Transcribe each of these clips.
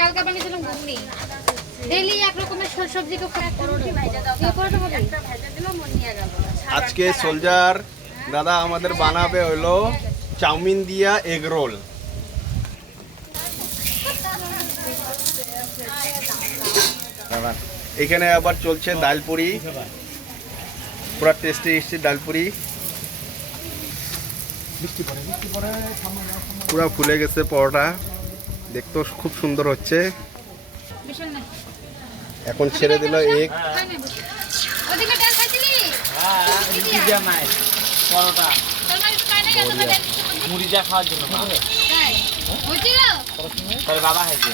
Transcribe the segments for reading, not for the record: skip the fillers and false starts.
কালকে বানিয়েছিলাম ঘুগনি ডেইলি এক রকমের সবজি কে পরোটা ভাজা দাও একটা ভাজা দিলো মন নিয়ে গেল আজকে সোলজার দাদা আমাদের বানাবে হলো চাউমিন দিয়া এগ রোল। এখানে আবার চলছে ডালপুরি, পুরো টেস্টি টেস্টি ডালপুরি, পুরো ফুলে গেছে পরোটা, দেখতেও খুব সুন্দর হচ্ছে। এখন ছেড়ে দিল এগ। পরোটা মুড়ি যা খাওয়ার জন্য বাবা খাইছে।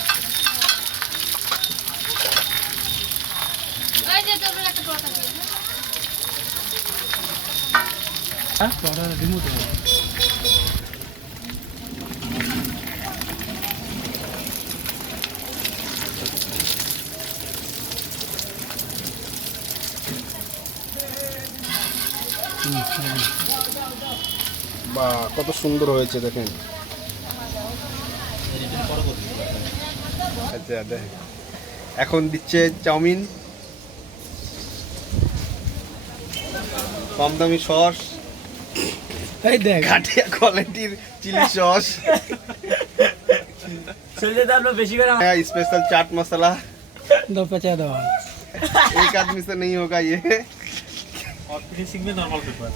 বাহ, কত সুন্দর হয়েছে দেখেন। আচ্ছা দেখ, এখন দিচ্ছে চাউমিন, কম দামি সস, এই দেখ ঘাটিয়া কোয়ালিটির চিলি সস, চলে দাও বেশি করে स्पेशल चाट मसाला। दो पचा दो एक आदमी से नहीं होगा ये। और फिनिशिंग में नॉर्मल पेपर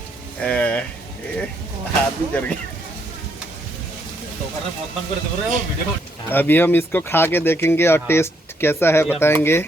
हाथ भी जल गया। तो करना बहुत कम कर दे रहे हो वीडियो। अभी हम इसको खा के देखेंगे और टेस्ट कैसा है बताएंगे।